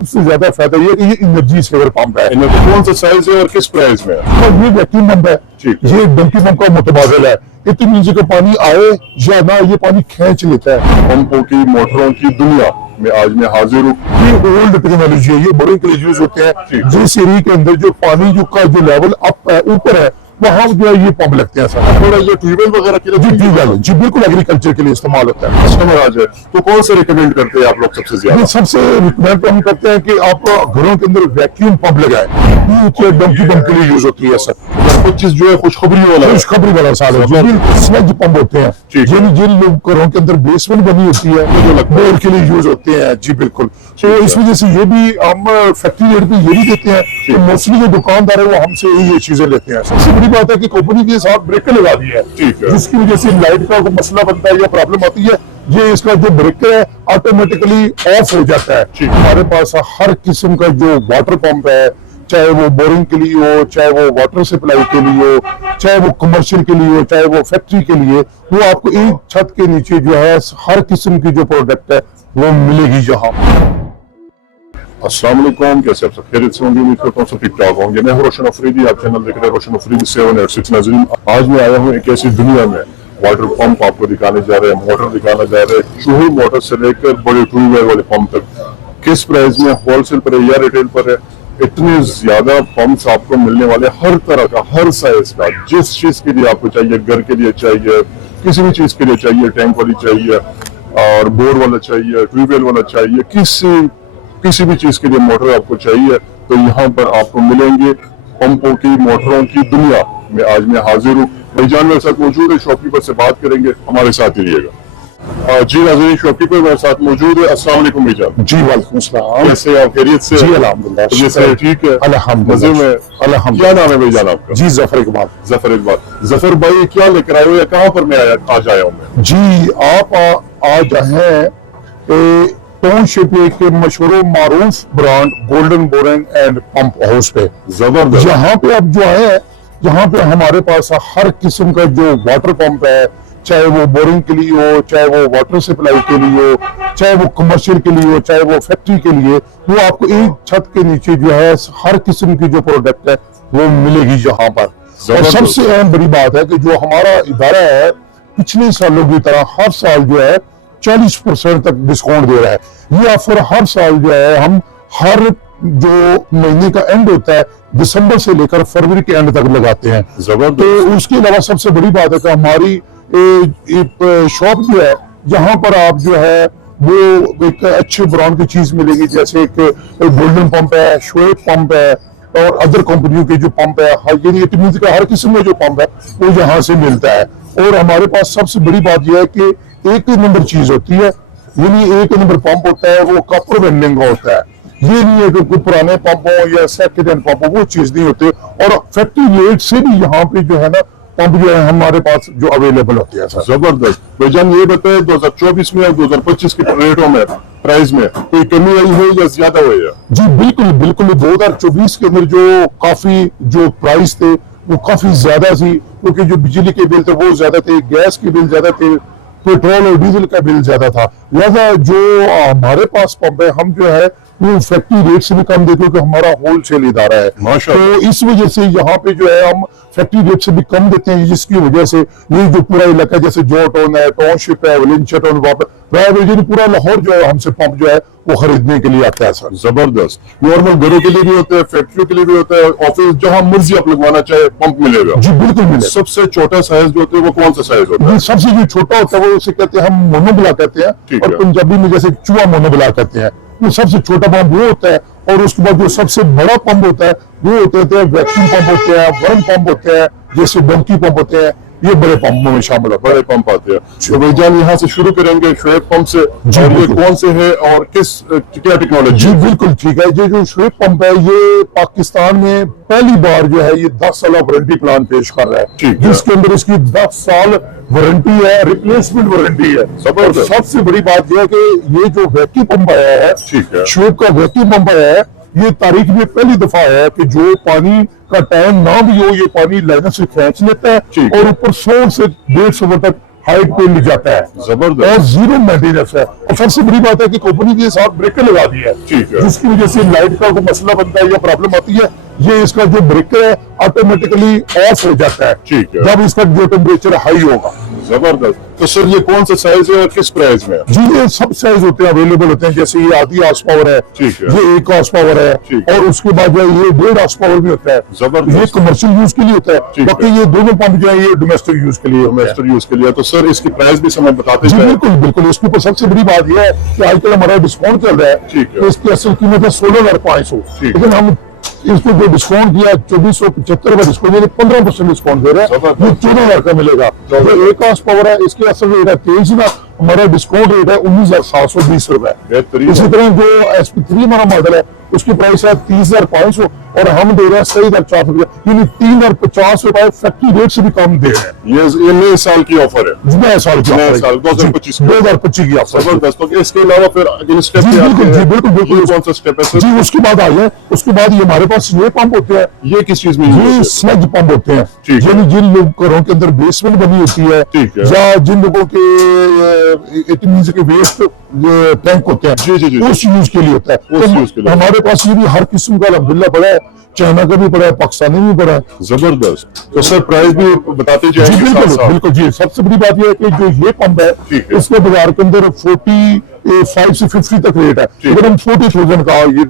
सबसे ज्यादा फायदा ये कि ये एनर्जी सेवर पंप है। कौन सा साइज है और किस प्राइस में है? और ये वैक्यूम पंप है, ये डंकी पंप का मुतबादिल है। इतनी नीचे का पानी आए या ना, ये पानी खींच लेता है। पंपों की मोटरों की दुनिया में आज मैं हाजिर हूँ। ये ओल्ड टेक्नोलॉजी है, ये बड़े यूज होते हैं। जिस एरिया के अंदर जो पानी का जो लेवल अप है, ऊपर है, वहाँ जो है ये पंप लगते हैं सर। थोड़ा ये ट्यूबवेल वगैरह के लिए जी ट्यूबवेल, जी बिल्कुल एग्रीकल्चर के लिए इस्तेमाल होता है। कस्टमर आ जाए तो कौन से रिकमेंड करते हैं आप लोग सबसे ज्यादा? सबसे रिकमेंड हम करते हैं कि आप घरों के अंदर वैक्यूम पंप लगाएं। ये डंकी पंप के लिए यूज होती है सर। कुछ चीज जो है खुशखबरी वाला खुशखबरी वाला साल है। स्लज पंप होते हैं, जिन लोग घरों के अंदर बेसमेंट बनी होती है, बोर के लिए यूज होते हैं। जी बिल्कुल। तो इस वजह से ये भी हम फैक्ट्री रेट पे ये भी देते हैं। तो मोस्टली जो दुकानदार है वो हमसे ही ये चीजें लेते हैं। सबसे बड़ी बात है कि कंपनी के साथ ब्रेकर लगा दी है, जिसकी वजह से लाइट का कोई मसला बनता है या प्रॉब्लम आती है, ये इसका जो ब्रेकर है ऑटोमेटिकली ऑफ हो जाता है। हमारे पास हर किस्म का जो वाटर पंप है, चाहे वो बोरिंग के लिए हो, चाहे वो वाटर सप्लाई के लिए हो, चाहे वो कमर्शियल के लिए हो, चाहे वो फैक्ट्री के लिए, वो आपको एक छत के नीचे जो है हर किस्म की जो प्रोडक्ट है वो मिलेगी यहाँ। अस्सलाम वालेकुम, कैसे आप सब खैरियत से होंगे? उम्मीद करता हूँ सब ठीक ठाक होंगे। मैं हूँ रोशन अफरीदी, आप चैनल देख रहे हैं रोशन अफरीदी 786 नाज़रीन। आज मैं आया हूँ एक ऐसी दुनिया में, वाटर पंप आपको दिखाने जा रहे हैं, मोटर दिखाने जा रहे हैं, चूहे मोटर से लेकर बड़े ट्यूबवेल वाले पंप तक। किस प्राइस में, होलसेल पर है या रिटेल पर है, इतने ज्यादा पंप्स आपको मिलने वाले, हर तरह का, हर साइज का, जिस चीज के लिए आपको चाहिए, घर के लिए चाहिए, किसी भी चीज के लिए चाहिए, टैंक वाली चाहिए और बोर वाला चाहिए, ट्यूबवेल वाला चाहिए, किसी भी चीज के लिए मोटर आपको चाहिए, तो यहाँ पर आपको मिलेंगे। पंपों की मोटरों की दुनिया में आज मैं हाजिर हूँ। भाईजान मेरे साथ मौजूद है, शॉपकीपर से बात करेंगे, हमारे साथ ही रहिएगा। जी नाज़रीन, शॉपकीपर मेरे साथ मौजूद है। अस्सलाम वालेकुम भाईजान। जी वालेकुम सलाम। कैसे आप? खैरियत से? जी अल्हम्दुलिल्लाह, जैसे ठीक है, अल्हम्दुलिल्लाह, मजे में। अल्हम्दुलिल्लाह। क्या नाम है भाईजान आपका? जी जफर इकबाल। जफर इकबाल। जफर भाई, क्या लेकर आए हो या कहाँ पर मैं आज आया हूँ मैं? जी आप आज हैं टाउनशिप के मशहूर मारूफ brand golden boring and pump house पे। जबरदस्त। यहाँ पे अब जो है, यहाँ पे हमारे पास हर किस्म का जो वाटर पंप है, चाहे वो बोरिंग के लिए हो, चाहे वो वाटर सप्लाई के लिए हो, चाहे वो कमर्शियल के लिए हो, चाहे वो फैक्ट्री के लिए, वो आपको एक छत के नीचे जो है हर किस्म की जो प्रोडक्ट है वो मिलेगी यहाँ पर। और सबसे अहम बड़ी बात है कि जो हमारा इदारा है पिछले सालों की तरह हर साल जो है 40% तक डिस्काउंट दे रहा है। ये ऑफर हर साल जो है हम हर जो महीने का एंड होता है दिसंबर से लेकर फरवरी के एंड तक लगाते हैं। तो उसके अलावा सबसे बड़ी बात है कि हमारी शॉप जो है, यहाँ पर आप जो है वो एक अच्छे ब्रांड की चीज मिलेगी, जैसे एक गोल्डन पंप है, शोएब पंप है और अदर कंपनियों के जो पंप है, हर किस्म का जो पंप है वो यहाँ से मिलता है। और हमारे पास सबसे बड़ी बात यह है कि एक नंबर चीज होती है, यानी एक नंबर पंप होता है, वो कॉपर वेल्डिंग का होता है। ये नहीं है कि कोई पुराने पंप हो या सेकंड हैंड पंप हो, वो चीज नहीं होती। और फैक्ट्री रेट से भी यहाँ पे जो है ना पंप जो है हमारे पास जो अवेलेबल होते हैं सर। जबरदस्त। भाईजान ये बताए 2024 में और 2025 के रेटों में, प्राइस में कोई कमी आई है या ज्यादा हुई है? जी बिल्कुल बिल्कुल। 2024 के अंदर जो काफी जो प्राइस थे वो काफी ज्यादा थी, क्योंकि जो बिजली के बिल थे वो ज्यादा थे, गैस के बिल ज्यादा थे, पेट्रोल और डीजल का बिल ज्यादा था। लिहाजा जो हमारे पास पंप है, हम जो है वो फैक्ट्री रेट से भी कम देते हैं, क्योंकि हमारा होलसेल इदारा है। तो इस वजह से यहाँ पे जो है हम फैक्ट्री रेट से भी कम देते हैं, जिसकी वजह से ये जो पूरा इलाका जैसे जो टाउन है, टाउनशिप है, वलिंचा टाउन, पूरा लाहौर जो है हमसे पंप जो है वो खरीदने के लिए आता है सर। जबरदस्त। नॉर्मल घरों के लिए भी होता है, फैक्ट्रियों के लिए भी होता है, ऑफिस जहां मर्जी आप लगवाना चाहे पंप मिलेगा। जी बिल्कुल मिलेगा। सबसे छोटा साइज जो होता है वो कौन सा साइज होता है? सबसे जो छोटा होता है वो उसे कहते हैं हम मोनोबला कहते हैं, और पंजाबी में जैसे चूहा मोनोबला कहते हैं। वो सबसे छोटा पंप वो होता है। और उसके बाद जो सबसे बड़ा पंप होता है वो होते हैं वैक्यूम पंप होते हैं, वर्म पंप होते हैं, जैसे डंकी पंप होते हैं, ये बड़े पंपों में शामिल होते हैं। बड़े पंप आते हैं। तो भाईजान यहाँ से शुरू करेंगे शोएब पंप से, और ये कौन से है और क्या टेक्नोलॉजी? जी बिल्कुल ठीक है। ये जो शोएब पंप है ये पाकिस्तान में पहली बार जो है ये 10 साल वारंटी प्लान पेश कर रहा है, जिसके अंदर इसकी 10 साल वारंटी है, रिप्लेसमेंट वारंटी है। सबसे बड़ी बात यह है कि ये जो वैक्यूम पंप आया है, शोएब का वैक्यूम पंप आया है, ये तारीख में पहली दफा है कि जो पानी का टाइम ना भी हो, ये पानी लाइनर से खींच लेता है और ऊपर 100 से 150 तक हाइट पे ले जाता है जबरदस्त। और जीरो मेंटेनेंस है। और सबसे बड़ी बात है कि कंपनी के साथ ब्रेकर लगा दिया है, ठीक है। जिसकी वजह से लाइट का कोई मसला बनता है या प्रॉब्लम आती है, ये इसका जो ब्रेकर है ऑटोमेटिकली ऑफ हो जाता है, ठीक है। जब इसका जो टेम्परेचर हाई होगा। जबरदस्त। तो सर ये कौन सा साइज है और किस प्राइस में है? जी ये सब साइज होते हैं, अवेलेबल होते हैं। जैसे ये आधी हॉर्स पावर है, ठीक है। ये 1 हॉर्स पावर है, ठीक है। और उसके बाद जो है ये 1.5 हॉर्स पावर भी होता है। जबरदस्त। ये कमर्शियल यूज के लिए होता है, ठीक है। बाकी ये दोनों पंप जो है ये डोमेस्टिक यूज के लिए होता है। मास्टर यूज के लिए। तो सर इसकी प्राइस भी समय बताते जी जाए। बिल्कुल बिल्कुल। इसके ऊपर सबसे बड़ी बात यह है कि आजकल हमारा डिस्काउंट चल रहा है, ठीक है। तो इसकी असल कीमत है 16,500, ठीक लेकिन हम इसको जो डिस्काउंट दिया 2475 का डिस्काउंट, 15% डिस्काउंट दे रहे हैं, जबरदस्त। ये 14,000 का मिलेगा। जो 1 हॉर्स पावर है इसके असल रेट है 23 का, हमारा डिस्काउंट रेट है 19,720 रुपए। बेहतरीन। इसी तरह जो SP3 हमारा मॉडल है उसकी प्राइस है 30,500 और हम दे रहे हैं 6,400 रुपए, यानी 3,050 रुपए फैक्ट्री रेट से भी कम दे रहे हैं। ये नए साल की ऑफर है। नए साल की नए ऑफर है। साल 2025 की। 2025 की ऑफर। जबरदस्त। तो इसके अलावा फिर अगले स्टेप जी पे आते बिल्कुल हैं। जी बिल्कुल बिल्कुल। ये कौन सा स्टेप है सर? जी उसके बाद आ जाए, उसके बाद ये हमारे पास ये पंप होते हैं, ये किस चीज में यूज ये होते हैं? स्लज पंप होते हैं, ठीक है। यानी जिन लोग घरों के अंदर बेसमेंट बनी होती है, ठीक है। या जिन लोगों के इट मींस के वेस्ट टैंक होते हैं, जी, जी, जी, उस यूज के लिए होता है। उस तो यूज के लिए। हमारे पास ये भी हर किस्म का अल्हम्दुलिल्लाह पड़ा है, चाइना का भी पड़ा है, पाकिस्तानी भी पड़ा है। जबरदस्त। तो सर प्राइस भी बताते जी जाएंगे बिल्कुल साथ-साथ। बिल्कुल जी। सबसे बड़ी बात यह है कि जो ये पंप है, ठीक है। इसके बाजार के अंदर 45 से 50 तक रेट है, ठीक लेकिन हम 40,000 का ये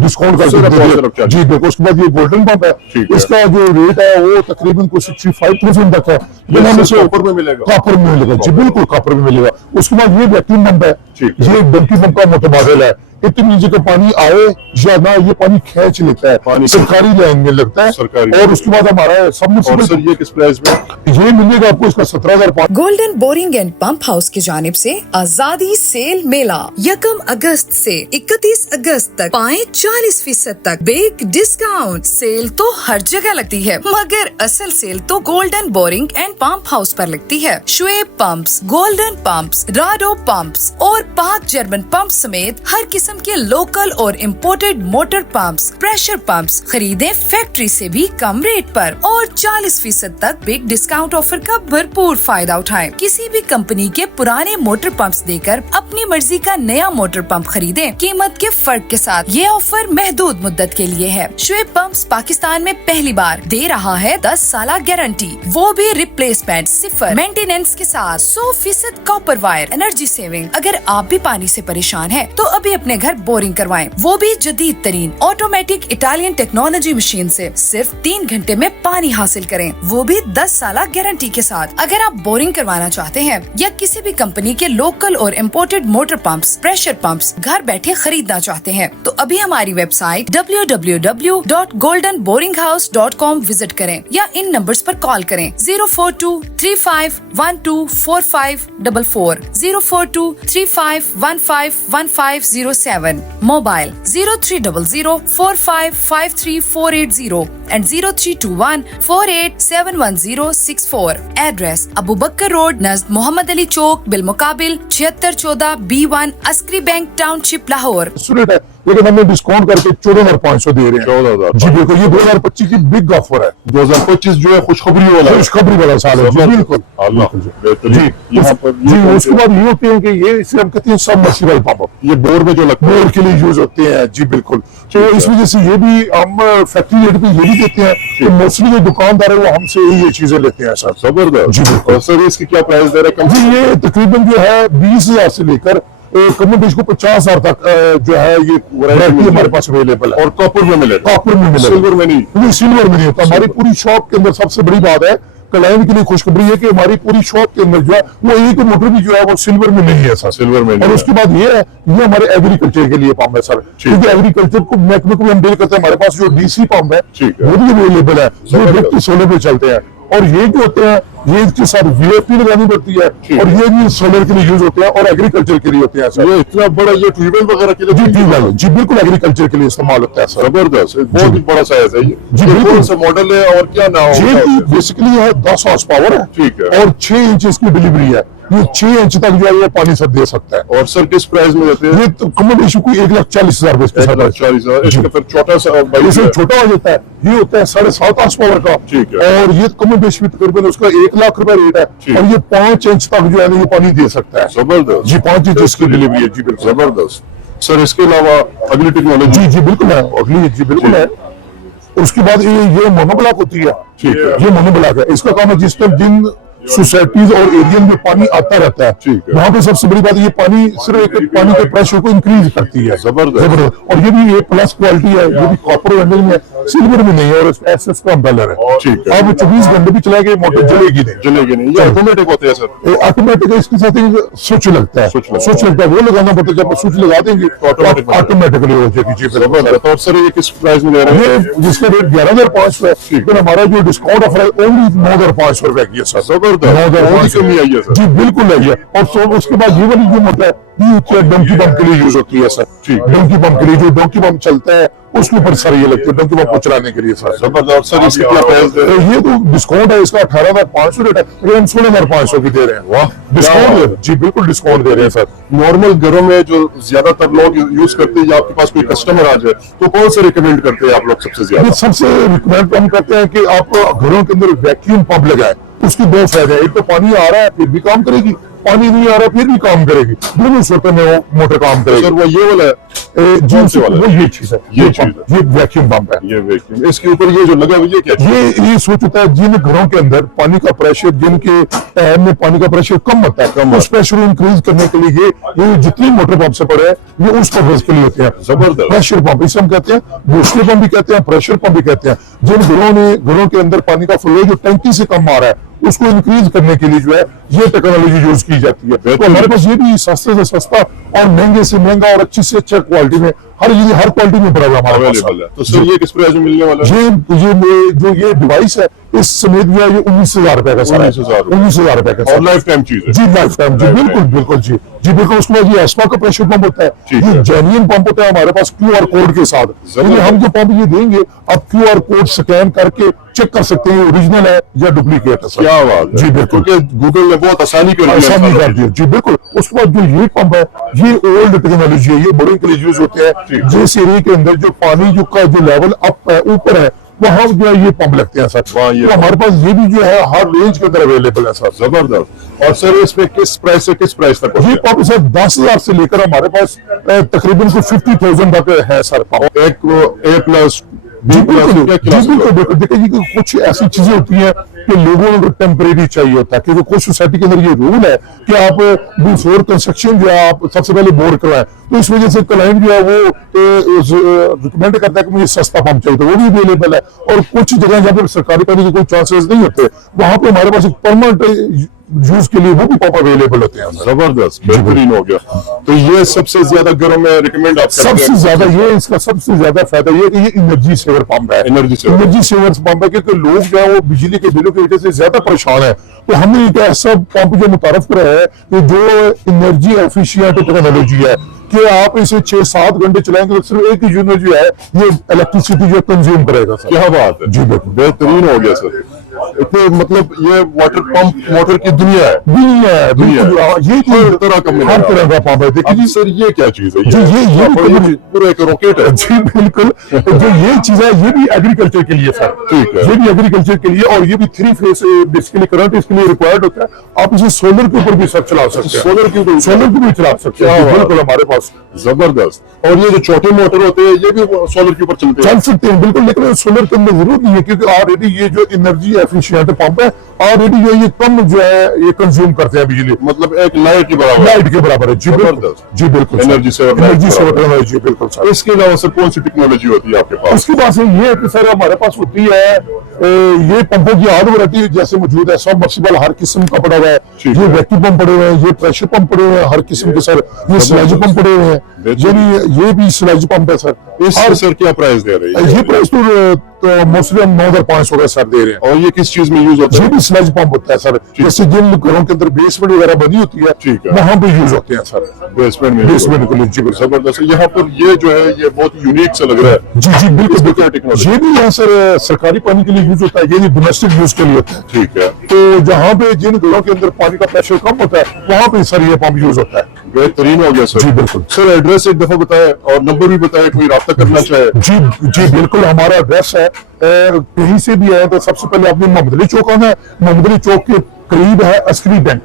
डिस्काउंट कर सिर्फ देते हैं। 440। जी देखो, उसके बाद ये गोल्डन पंप है, ठीक है। इसका जो रेट है वो तकरीबन कुछ 65,000 तक है, लेकिन हम इसे कॉपर में मिलेगा। कॉपर में मिलेगा। जी बिल्कुल कॉपर में मिलेगा। उसके बाद ये वैक्यूम पंप है, ठीक है। ये डंकी पंप का मुतबादिल है। इतनी नीचे का पानी आए या ना, ये पानी खींच लेता है, पानी सरकारी लाइन में लगता है। सरकारी और उसके बाद हमारा और सबमर्सिबल सर ये किस प्राइस में? ये मिलेगा आपको इसका 17,500। Golden boring and pump house की जानिब से आजादी सेल मेला 1 अगस्त से 31 अगस्त तक पाए 40% तक बिग डिस्काउंट। सेल तो हर जगह लगती है, मगर असल सेल तो golden boring and pump house पर लगती है। Shoaib pumps, golden pumps, Rado pumps और पाक जर्मन पंप समेत हर किस्म के लोकल और imported motor pumps, pressure pumps खरीदें फैक्ट्री से भी कम रेट पर और 40% तक बिग डिस्काउंट ऑफर का भरपूर फायदा उठाएं। किसी भी कंपनी के पुराने मोटर पंप्स देकर अपनी मर्जी का नया मोटर पंप खरीदें, कीमत के फर्क के साथ। ये ऑफर महदूद मुद्दत के लिए है। शुएब पंप्स पाकिस्तान में पहली बार दे रहा है 10 साल गारंटी, वो भी रिप्लेसमेंट सिफर मेंटेनेंस के साथ। 100% कॉपर वायर, एनर्जी सेविंग। अगर आप भी पानी से परेशान हैं, तो अभी अपने घर बोरिंग करवाएं, वो भी जदीद तरीन ऑटोमेटिक इटालियन टेक्नोलॉजी मशीन से। सिर्फ 3 घंटे में पानी हासिल करें, वो भी 10 साल गारंटी के साथ। अगर आप बोरिंग करवाना चाहते हैं या किसी भी कंपनी के लोकल और imported motor pumps, pressure pumps घर बैठे खरीदना चाहते हैं, तो अभी हमारी वेबसाइट www.goldenboringhouse.com विजिट करें या इन नंबर्स पर कॉल करें 04235124544, 04235151507, mobile 0300455348 and 032148711064। Address Abu Bakar road नज़द मोहम्मद अली चौक बिलमुकाबिल 7614 B1 Askari bank township Lahore. Rate है, लेकिन हमने डिस्काउंट करके 14,500 दे रहे हैं। 14,000। जी बिल्कुल। ये 2025 की बिग ऑफर है, 2025 जो है खुशखबरी वाला है। खुशखबरी वाला साल है। जी बिल्कुल। अल्लाह जी बेहतरीन। यहाँ पर जी। ये उसके बाद ये होते हैं कि ये इसे हम कहते हैं सबमर्सिबल पंप, ये बोर में जो लगता है। बोर के लिए यूज होते हैं। जी बिल्कुल। तो इस वजह से ये भी हम फैक्ट्री रेट पे ये भी देते हैं कि मोस्टली जो दुकानदार है वो हमसे ही ये चीजें लेते हैं सर। जबरदस्त। जी बिल्कुल। और सर इसकी क्या प्राइस दे रहे हैं? जी ये तकरीबन जो है 20,000 से लेकर कम बेश को 50,000 तक जो है ये वैरायटी हमारे पास अवेलेबल है। और कॉपर में मिलेगा? कॉपर में मिलेगा, सिल्वर में नहीं? नहीं सिल्वर में नहीं होता। हमारी पूरी शॉप के अंदर सबसे बड़ी बात है, क्लाइंट के लिए खुशखबरी है कि हमारी पूरी शॉप के अंदर जो है वो एक मोटर भी जो है वो सिल्वर में नहीं है सर। सिल्वर में नहीं और है। उसके बाद ये है, ये हमारे एग्रीकल्चर के लिए पंप है सर, क्योंकि एग्रीकल्चर को महकमे को भी हम डील करते हैं। हमारे पास जो DC पंप है ठीक है। वो भी अवेलेबल है, जो जबरदस्त। डायरेक्ट सोलर पे चलते हैं। और ये जो होते हैं ये इसके साथ VFP लगानी पड़ती है, ठीक और है। ये भी सोलर के लिए यूज होते हैं और एग्रीकल्चर के लिए होते हैं सर। ये इतना बड़ा ये ट्यूबवेल वगैरह के लिए? जी ट्यूबवेल, जी बिल्कुल एग्रीकल्चर के लिए इस्तेमाल होता है सर। जबरदस्त। बहुत ही बड़ा साइज है ये। जी, ये बिल्कुल। कौन सा मॉडल है और क्या नाम ये है? बेसिकली है 10 हॉर्स पावर है, ठीक है। और 6 इंच की डिलीवरी है। ये 6 इंच तक जो है ये पानी सर दे सकता है। और सर किस प्राइस में देते हैं? ये तो कम बेशी कोई 1,40,000 रुपए इसके साथ। 1,40,000। इसका फिर छोटा सा ये सब छोटा हो जाता है, ये होता है 7.5 हॉर्स पावर का। ठीक है। और ये कम बेशी तकरीबन उसका 1 लाख रुपए रेट है, ठीक। और ये 5 इंच तक जो है ना ये पानी दे सकता है। जबरदस्त जी 5 इंच इसकी डिलीवरी है। जी बिल्कुल जबरदस्त। सर इसके अलावा अगली टेक्नोलॉजी? जी जी बिल्कुल है, अगली जी बिल्कुल है। उसके बाद ये मोनोब्लॉक होती है। ठीक है। ये मोनोब्लॉक है, इसका काम है जिस टाइम जिन सोसाइटीज और एरिया में पानी आता रहता है, ठीक है। वहाँ पे सबसे बड़ी बात ये पानी सिर्फ एक पानी के प्रेशर को इंक्रीज करती है। जबरदस्त। और ये भी एक प्लस क्वालिटी है, ये भी कॉपर वेंडल में है, सिल्वर में नहीं है, और एसएस का अम्बेलर है। ठीक है। अब 24 घंटे भी चलाएंगे मोटर जलेगी नहीं। जलेगी नहीं। ये ऑटोमेटिक होते हैं सर? ऑटोमेटिक है, इसके साथ एक स्विच लगता है। स्विच लगता है, वो लगाना पड़ता है, जब स्विच लगा देंगे तो ऑटोमेटिकली हो जाएगी। जी जबरदस्त। और सर ये किस प्राइस में दे रहे हैं? जिसका रेट 11,500 है, लेकिन हमारा जो डिस्काउंट ऑफर है ओनली 9,500 रुपए की है सर। जबरदस्त। कमी आई है सर? जी बिल्कुल है ये। और उसके बाद ये वाली जो मोटर है ये होती है डंकी पंप के लिए यूज होती है सर। डंकी पंप के लिए जो डंकी पंप चलता है उसके ऊपर सर ये लगती है डंकी पंप को चलाने के लिए सर। जबरदस्त। सर इसकी क्या प्राइस दे रहे हैं? ये तो डिस्काउंट है, इसका 18,500 रेट है, लेकिन हम 16,500 की दे रहे हैं। वाह, डिस्काउंट दे रहे हैं। जी बिल्कुल डिस्काउंट दे रहे हैं सर। नॉर्मल घरों में जो ज्यादातर लोग यूज करते हैं, या आपके पास कोई कस्टमर आ जाए तो कौन से रिकमेंड करते हैं आप लोग सबसे ज्यादा? ये सबसे रिकमेंड हम करते हैं कि आप घरों के अंदर वैक्यूम पंप लगाएं। उसके दो फायदे हैं, एक तो पानी आ रहा है फिर भी काम करेगी, पानी नहीं आ रहा फिर भी काम करेगी, दोनों सूरतों में वो मोटर काम करेगी। सर वो ये वाला है? कौन से वाला? वो ये चीज है, ये चीज है। ये वैक्यूम पंप है। ये वैक्यूम। इसके ऊपर ये जो लगा हुआ ये क्या? ये सोच होता है जिन घरों के अंदर पानी का प्रेशर, जिनके टैब में पानी का प्रेशर कम होता है, उस प्रेशर को इंक्रीज करने के लिए ये जितनी मोटर पंप से पड़े हैं ये उस पर्पज के लिए होते हैं। जबरदस्त। प्रेशर पंप इसे हम कहते हैं, बूस्टर पंप भी कहते हैं, प्रेशर पंप भी कहते हैं। जिन घरों के अंदर पानी का फ्लो जो टंकी से कम आ रहा है उसको इंक्रीज करने के लिए जो है ये टेक्नोलॉजी यूज की जाती है। तो हमारे पास ये भी सस्ते से सस्ता और महंगे से महंगा और अच्छी से अच्छा क्वालिटी में हर क्वालिटी में पड़ा हुआ हमारे पास अवेलेबल है। तो सर ये किस प्राइस में मिलने वाला है? ये जो ये डिवाइस है इस समेत जो है ये 19,000 रुपए का सर है। 19,000 रुपए का और लाइफ टाइम चीज है? जी लाइफ टाइम। जी बिल्कुल बिल्कुल। जी जी बिल्कुल। उसके बाद ये एस्मा का प्रेशर पंप होता है, ये जेन्युइन पंप होता है हमारे पास QR कोड के साथ। यानी हम जो पंप ये देंगे आप QR कोड स्कैन करके चेक कर सकते हैं ओरिजिनल है या डुप्लीकेट है सर। क्या बात है। जी बिल्कुल। क्योंकि गूगल ने बहुत आसानी कर दी है। जी बिल्कुल। उसके बाद जो ये पंप है ये ओल्ड टेक्नोलॉजी है, ये बड़े के लिए यूज होते हैं जिस एरिया के अंदर जो पानी का जो लेवल अप है ऊपर है वहां जो है ये पंप लगते हैं सर। तो हमारे पास ये भी जो है हर रेंज के अंदर अवेलेबल है सर। जबरदस्त। और सर इसमें किस प्राइस से किस प्राइस तक? ये पंप सर 10,000 से लेकर हमारे पास तकरीबन 50,000 तक है सर पंप। एक A+, जी B+, बिल्कुल। क्या क्लास? देखिए जी कुछ ऐसी चीजें होती हैं कि लोगों को टेम्परेरी चाहिए होता है, क्योंकि कुछ सोसाइटी के अंदर ये रूल है कि आप बिफोर कंस्ट्रक्शन जो है आप सबसे पहले बोर करवाएं, तो इस वजह से क्लाइंट जो है वो रिकमेंड करता है कि मुझे सस्ता पंप चाहिए, तो वो भी अवेलेबल है। और कुछ जगह जहाँ पे सरकारी पानी के कोई चांसेस नहीं होते वहां पे हमारे पास एक परमानेंट यूज के लिए वो भी पंप अवेलेबल होते हैं। जबरदस्त, बेहतरीन हो गया। तो ये सबसे ज्यादा घरों में रिकमेंड आप सबसे ज्यादा ये इसका सबसे ज्यादा फायदा ये कि ये एनर्जी सेवर पंप है। एनर्जी सेवर पंप है क्योंकि लोग जो है वो बिजली के बिलों की वजह से ज्यादा परेशान है, तो हमने एक ऐसा पंप जो मुतारफ करा है कि जो एनर्जी एफिशिएंट टेक्नोलॉजी है कि आप इसे 6-7 घंटे चलाएंगे तो सिर्फ एक ही यूनिट जो है ये इलेक्ट्रिसिटी जो कंज्यूम करेगा सर। क्या बात है। जी बिल्कुल। बेहतरीन हो गया सर। तो मतलब ये वाटर पंप मोटर की दुनिया है। ये हर तरह का पंप है। देखिए सर ये क्या चीज है? ये पूरा एक रॉकेट है। जी बिल्कुल। जो ये चीज है ये भी एग्रीकल्चर के लिए सर। ठीक है। ये भी एग्रीकल्चर के लिए और ये भी 3 फेस बेसिकली करंट इसके लिए रिक्वायर्ड होता है। आप इसे सोलर के ऊपर भी सर चला सकते हैं। सोलर के ऊपर चला सकते हैं बिल्कुल हमारे पास। जबरदस्त। और ये जो छोटे मोटर होते हैं ये भी सोलर के ऊपर चल सकते हैं बिल्कुल, लेकिन सोलर के अंदर जरूरत नहीं है क्योंकि ऑलरेडी ये जो एनर्जी एफिशिएंट पंप है ऑलरेडी जो ये कम जो है ये कंज्यूम करते हैं बिजली, मतलब एक लाइट के बराबर है। जी बिल्कुल। जी बिल्कुल। एनर्जी सेवर जी बिल्कुल सर। इसके अलावा सर कौन सी टेक्नोलॉजी होती है आपके पास? उसके पास ये है कि सर हमारे पास होती है ये पंपों की आध वैरायटी जैसे मौजूद है। सबमर्सिबल हर किस्म का पड़ा हुआ है, ये वैक्यूम पंप पड़े हुए हैं, ये प्रेशर पंप पड़े हुए हैं हर किस्म के सर, ये स्लैज पंप पड़े हुए हैं, यानी ये भी स्लैज पंप है सर। और सर क्या प्राइस दे रहे हैं? ये प्राइस तो मोस्टली हम 9,500 का सर दे रहे हैं। और ये किस चीज में यूज होता है? ये भी स्लैज पंप होता है सर, जैसे जिन घरों के अंदर बेसमेंट वगैरह बनी होती है ठीक है वहां पे यूज होते हैं सर। बेसमेंट के लिए। जी जबरदस्त। यहाँ पर ये जो है ये बहुत यूनिक सा लग रहा है। जी बिल्कुल। क्या टेक्नोलॉजी? ये भी है सर सरकारी पानी के लिए यूज होता है, ये डोमेस्टिक यूज के लिए होता है। ठीक है, तो जहाँ पे जिन घरों के अंदर पानी का प्रेशर कम होता है वहाँ पे सर ये पंप यूज होता है। बेहतरीन हो गया सर। जी बिल्कुल सर एड्रेस एक दफा बताएं और नंबर भी बताएं, कोई राब्ता करना चाहे। जी जी बिल्कुल, हमारा एड्रेस है कहीं से भी आए तो सबसे पहले आपने मोहम्मद अली चौक आना है। मोहम्मद अली चौक के करीब है अस्करी बैंक,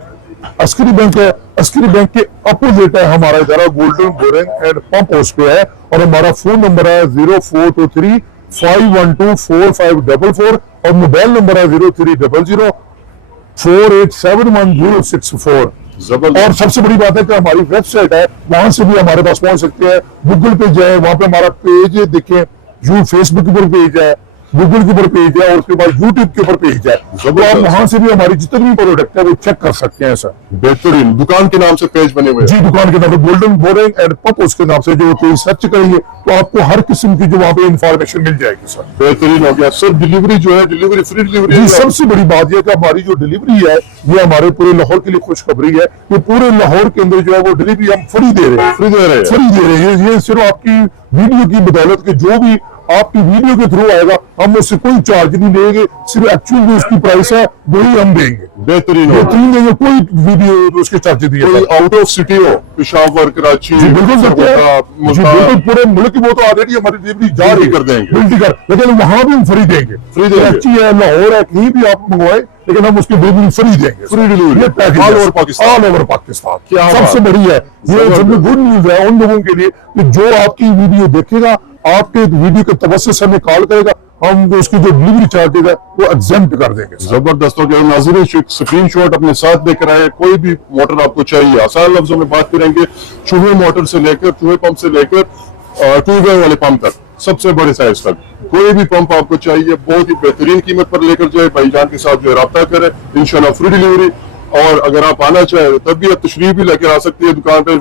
अस्करी बैंक है। अस्करी बैंक के अपोजिट है हमारा इधर golden boring and pump house पे है। और हमारा फोन नंबर है 0423-512-4544 और मोबाइल नंबर है 0300-4871064। जबरदस्त। और सबसे बड़ी बात है कि हमारी वेबसाइट है, वहां से भी हमारे पास पहुंच सकते हैं। गूगल पे जाए, वहां पे हमारा पेज है, देखें यू फेसबुक के ऊपर पेज है, गूगल के ऊपर पेज है और उसके बाद यूट्यूब के ऊपर पेज है। तो आप वहां से भी हमारी जितनी भी प्रोडक्ट है वो चेक कर सकते हैं सर। बेहतरीन। दुकान के नाम से पेज बने हुए हैं। जी दुकान के नाम पे गोल्डन बोरिंग एंड पंप उसके नाम से जो पेज सर्च करेंगे तो आपको हर किस्म की जो वहाँ पे इंफॉर्मेशन मिल जाएगी सर। बेहतरीन हो गया सर। डिलीवरी जो है, डिलीवरी फ्री डिलीवरी जी है। सबसे बड़ी बात यह कि हमारी जो डिलीवरी है ये हमारे पूरे लाहौर के लिए खुशखबरी है कि पूरे लाहौर के अंदर जो है वो डिलीवरी हम फ्री दे रहे हैं। फ्री दे रहे हैं। फ्री दे रहे हैं। ये सिर्फ आपकी वीडियो की बदौलत के जो भी आपकी वीडियो के थ्रू आएगा हम उससे कोई चार्ज नहीं लेंगे, सिर्फ एक्चुअल जो उसकी प्राइस है वही हम देंगे। बेहतरीन हो। बेहतरीन देंगे, कोई वीडियो तो उसके चार्ज दिए कोई आउट ऑफ सिटी हो, पेशावर, कराची, जी बिल्कुल सकते हैं। मुल्तान, जी बिल्कुल पूरे मुल्क की वो तो ऑलरेडी हमारी डिलीवरी जा रही कर देंगे। बिल्कुल कर, लेकिन वहां भी हम फ्री देंगे। फ्री देंगे। कराची है, लाहौर है, कहीं भी आप मंगवाए लेकिन हम उसकी डिलीवरी फ्री देंगे। Free delivery. ये package all over Pakistan. All over Pakistan. क्या सबसे बात। बड़ी है ये जबरदस्त। सबसे गुड न्यूज है उन लोगों के लिए कि जो आपकी वीडियो देखेगा, आपके वीडियो के तवज्जो से हमें कॉल करेगा, हम उसकी जो डिलीवरी चार्जेज है वो एग्जेम्प्ट कर देंगे। जबरदस्त हो गया। नाज़रीन स्क्रीनशॉट अपने साथ लेकर आए। कोई भी मोटर आपको चाहिए, आसान लफ्जों में बात करेंगे, चूहे मोटर से लेकर, चूहे पंप से लेकर ट्यूबवेल वाले पंप तक, सबसे बड़े साइज तक कोई भी पंप आपको चाहिए, बहुत ही बेहतरीन कीमत पर लेकर जाए। भाईजान के साथ जो है राब्ता करें, इंशाल्लाह फ्री डिलीवरी। और अगर आप आना चाहें तब भी आप तशरीफ भी लेकर आ सकती है दुकान पे।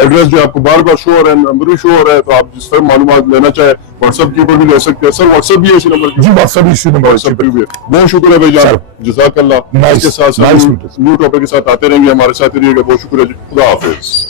एड्रेस जो आपको बार बार शो हो रहा है, नंबर भी शो हो रहा है, तो आप जिस तरह मालूमात लेना चाहे व्हाट्सएप के ऊपर भी ले सकते हैं। सर व्हाट्सएप भी है इसी नंबर जी व्हाट्सएप इसी नंबर व्हाट्सएप पे भी है। बहुत शुक्रिया भाईजान, जज़ाकल्लाह। Nice, इसके साथ nice न्यू टॉपिक के साथ आते रहेंगे, हमारे साथ रहिएगा। बहुत शुक्रिया जी, खुदा हाफिज।